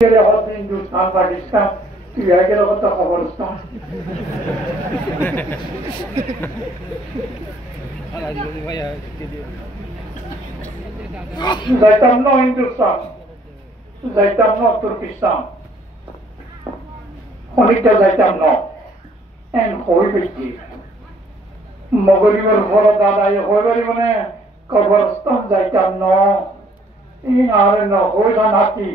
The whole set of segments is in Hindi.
हिंदुस्तान पाकिस्तान यागे होता कब्रिस्तान जायताम न हिंदुस्तान जायताम न तुर्किस्तान অনেকটা যাইতাম ন এন হই বেশি মগরিবর বড় দাদা হইবারি মানে কবরস্থান যাইতাম ন ই আর ন হইবা নাকি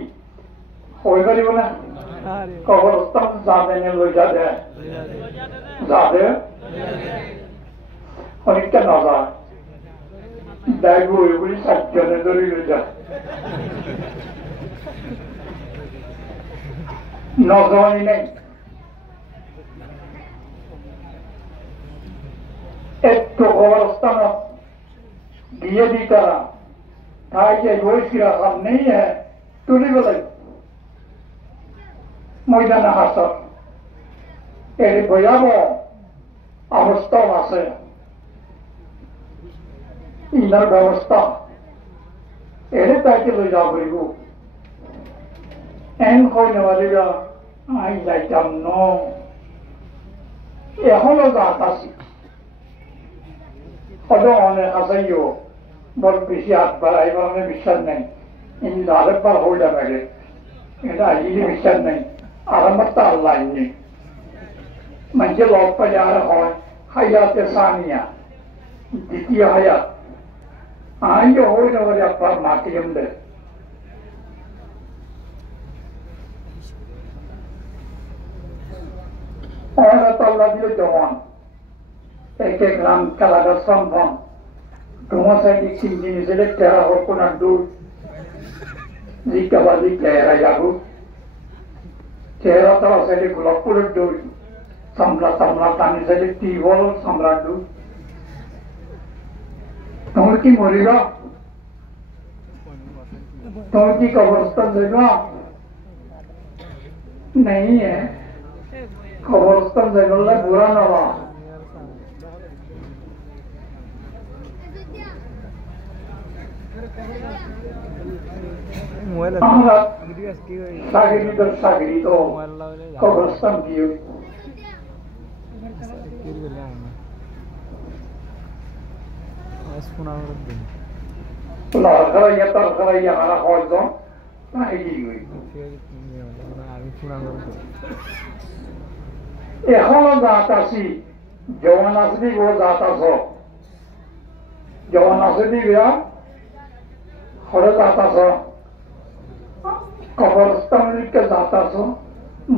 হইবারি মানে কবরস্থান যাবে না লই যাবে যাবে অনেকটা না যায় দাইবো এগুলি সাতজনে ধরে লই যায় নজওয়ানি নেই একটু कब्रिस्तान दिए दी तरह ताकि कोई सिरासत नहीं है तुली बोले मैदान हासर এর ভয়াবহ অবস্থা আছে ইনার ব্যবস্থা এর তাকে লই যাও বলিব এন কই নেওয়ালিগা আই যাইতাম ন এখনো যাতাছি হয়তো অনেক আছেও বড় বেশি হাত বাড়াইবার আমি বিশ্বাস নেই কিন্তু আরেকবার হয়ে যাবে এটা আজিলে বিশ্বাস নেই আর আমার তো আল্লাহ নেই মানুষের লব পাইলে আর হয় হায়াতে সানিয়া দ্বিতীয় হায়াত আইও হয়ে যাবে আপনার মাটি জমবে Allah dia doan, ek gram kalaga sambang, doa saya di sini ni selek terah horkona dul, jika balik terah jago, terah tahu selek gulap pulut dul, samla tani selek tiwol samla dul, तुम की मरेगा तुम की कब्रिस्तान देगा नहीं है कब्रिस्तान जगह बुरा ना हो हमारा सागरी तो कब्रिस्तान दियो लाखरा या तरखरा या हमारा खोज दो नहीं हुई এখনো যাতাছি জওয়ান আসলি ও যাতাছ জওয়ান আসলি বিয়া হরে যাতাছ কবরস্থানিকে যাতাছ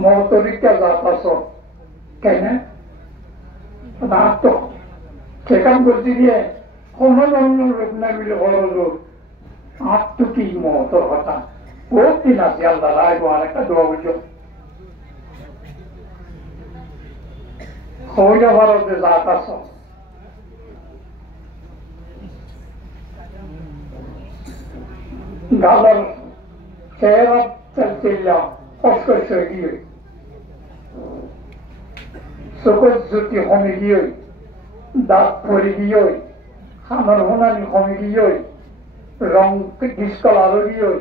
মৌতরিকে যাতাছ কেন না তো সেখান করছি দিয়ে কোনো ধরনের রূপ না মিলে হল আত্মকি মহতর কথা বহুত দিন আছে আল্লাহ রায় আরেকটা দোয়া বুঝো হইলে ভারতে জাত আস গালার চেহারা চলছিলাম কষ্ট গিয়ে চকুর জ্যোতি কমে গিয়ে দাঁত পরে গিয়ে খানার হোনানি কমে গিয়ে রং ডিসকল আলো গিয়ে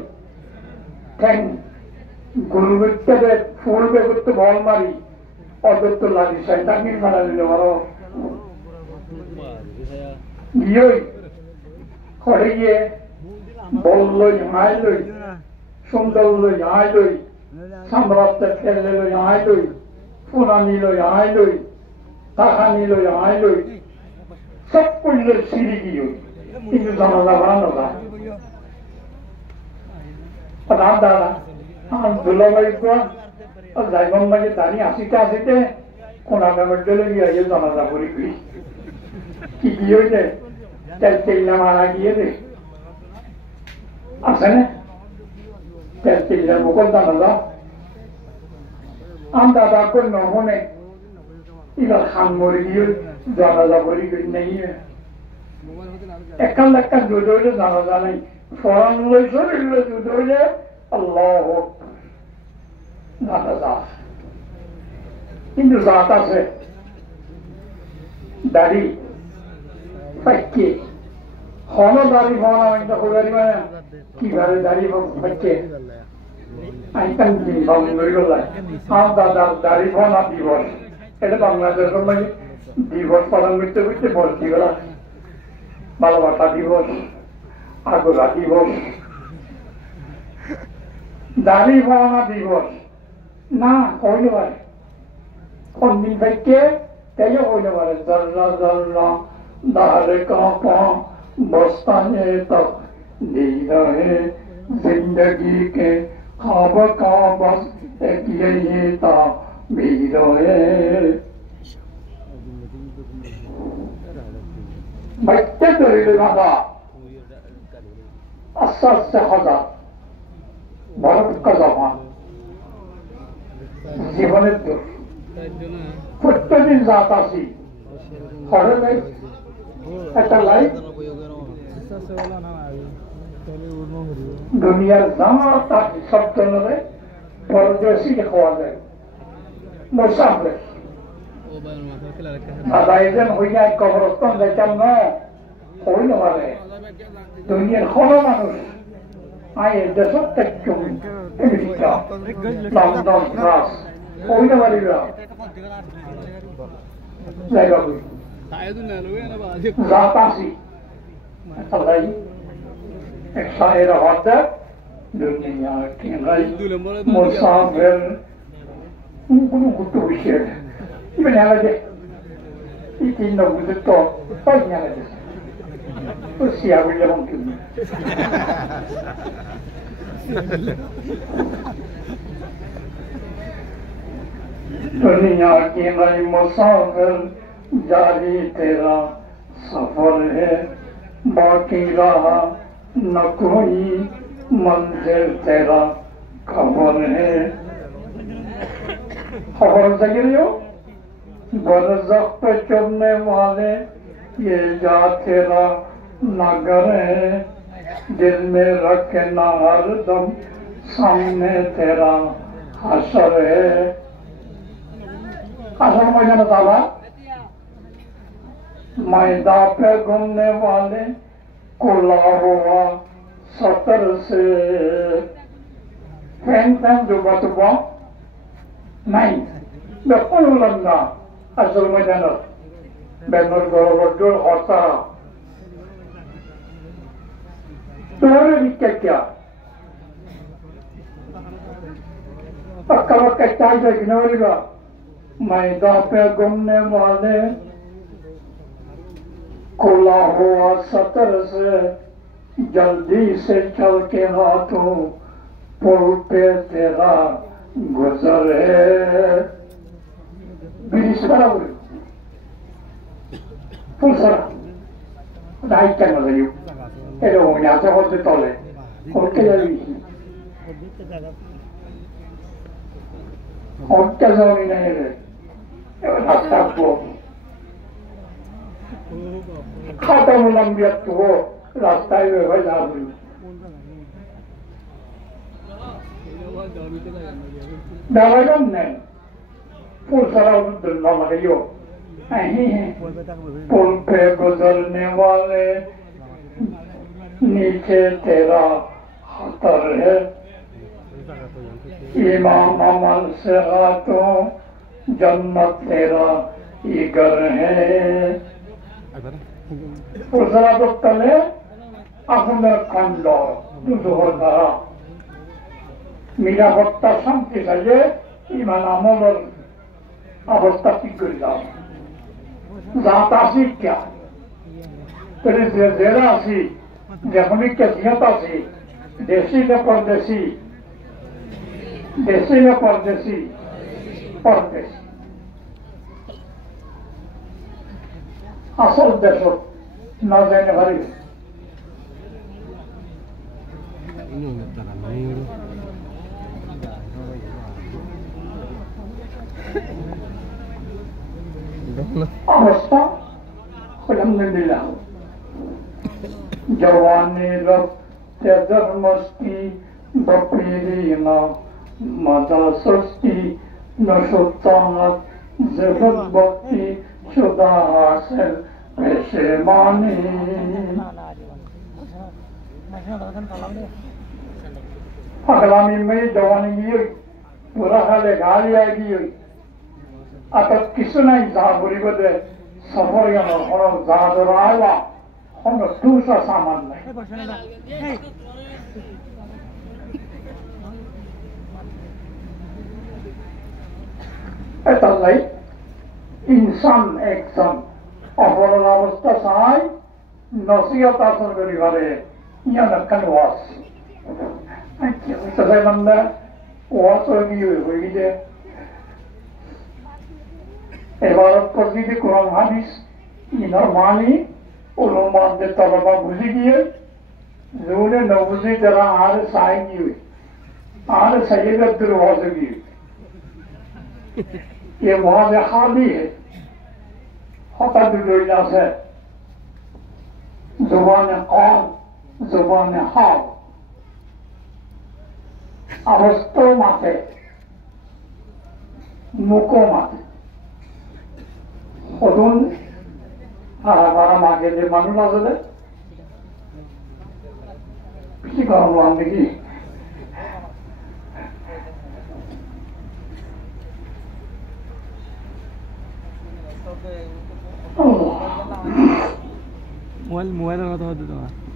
ঠ্যাং গরু বেচতে ফুল বেগুতে বল মারি অদত্ত লাগি শয়তানি মারা দিল বড় গিয়ে করে গিয়ে বললো হাই লই সুন্দর লই হাই লই সম্রাট খেললে লই হাই লই ফুলানি লই হাই লই টাকানি লই হাই লই সব করলে সিঁড়ি গিয়ে কিন্তু জানালা বানানো না রাম দাদা আমার দুলাভাই যাইবাম মাঝে দাঁড়িয়ে আসিতে কোন মেডলে গিয়ে জানাজা করি কি বিয়ে হয়েছে তেল তেল্লা মারা গিয়ে রে আছে না তেল তেল্লার মুখল জানাজা আম দাদা করে নহনে এবার খান মরে গিয়ে জানাজা করি নেই একাল একাল দুধ হইলে জানাজা নেই ফরান লই শরীর দুধ হইলে আল্লাহ কিন্তু জাত আছে দাড়ি পাইকে হন দাড়ি ভাড়া কিভাবে দাড়ি পাইকে Anh tăng trình vòng người luôn lại Ang dari phona divorce Itu Bangladesh में divorce palang itu divorce juga Malawata divorce Agora divorce Dari phona divorce Na koi ni bae Kon min baike Kaya koi ni bae Zarra zarra Dare kaapa Bastane tak Di rahe Zindagi ke खाब का बस एक यही था बीरोए बच्चे तेरे लगा अस्सर से हजार भारत का जमान जीवन दुख फुट दिन जाता सी हर लाइफ ऐसा लाइफ दुनियार जमाता सब जनरे परदेशी लिखवा दे मुसाफिर आदाइजन हुईया कब्रस्तान देखन ना कोई न वाले दुनियार खोलो मानुष आये जसत तक क्यों अमेरिका लंदन फ्रांस कोई न वाली ला लेगा कोई जाता सी अल्लाह Saya ada dunia tinggal musafir mungkin kutu usia ini aja itu nak betul banyak aja usia boleh mungkin dunia tinggal musafir jadi tera safar hai बाकी रहा न कोई मंजिल तेरा खबर है खबर सही हो बरज़ख पे चढ़ने वाले ये जा तेरा नगर है दिल में रखे ना हरदम सामने तेरा हशर है हशर में जाना ताला मैदान पे घूमने वाले कोला हुआ सतर से फैन जो बतवा नहीं बेकुल लंगा असल में जाना बेनर गौरव होता तोरे भी क्या पक्का कच्चा देखने वाला मैदान पे घूमने वाले खुला हुआ सतर से जल्दी से चल के हाथों पुल पे तेरा गुजर है बिरिश बराबर पुल सर नाइट क्या मजा यू ये लोग यहाँ से होते तोले और क्या जावी और क्या जावी नहीं है ये रास्ता को खाता मुलाम्बियत तो वो रास्ता ही वे भाई जाब रही दावाजन नहीं पुल सरा उधर ना मरे यो नहीं है पुल पे गुजरने वाले नीचे तेरा खतर है इमाम अमल से हाथों जन्नत तेरा इगर है उसरा तो तले अपने खंडो दूसरों द्वारा मीरा वक्ता शांति से इमान अमल अवस्था की गुजारा जाता सी क्या तेरे ज़ेरा सी जख्मी के जियता सी देशी ने परदेशी परदेशी असल देशों न जाने वाली अवस्था अल्हम्दुलिल्लाह जवानी लब तेजर मस्ती बपीरी न मदा सस्ती नशोत्तानत ज़िफ़त बक्ती शुदा हासिल पेशेमानी पगलामी में जवानी की हुई पूरा खाले गाली आएगी हुई आता किसु नहीं जहाँ बुरी को दे सफर या ना होना जहाँ दरावा होना दूसरा सामान नहीं ऐसा नहीं इंसान एक सन अफरोल अवस्था साई नसीहत आसन करी वाले या न कन्वास तो से बंदा वास होगी हुई जे इबारत पर भी कुरान हदीस इनरमानी उलूमात दे तलबा बुझी गए जोने न बुझी जरा आर साई हुई आर सैयद दरवाजे की ये वाज खाली है होता दुनिया से जुबान कौम जुबान हाल अवस्थो माते मुको माते खुदून हमारा मागे जे मानू ना जले किसी का अनुमान नहीं मोबाइल मोबाइल কথা হতো তোমার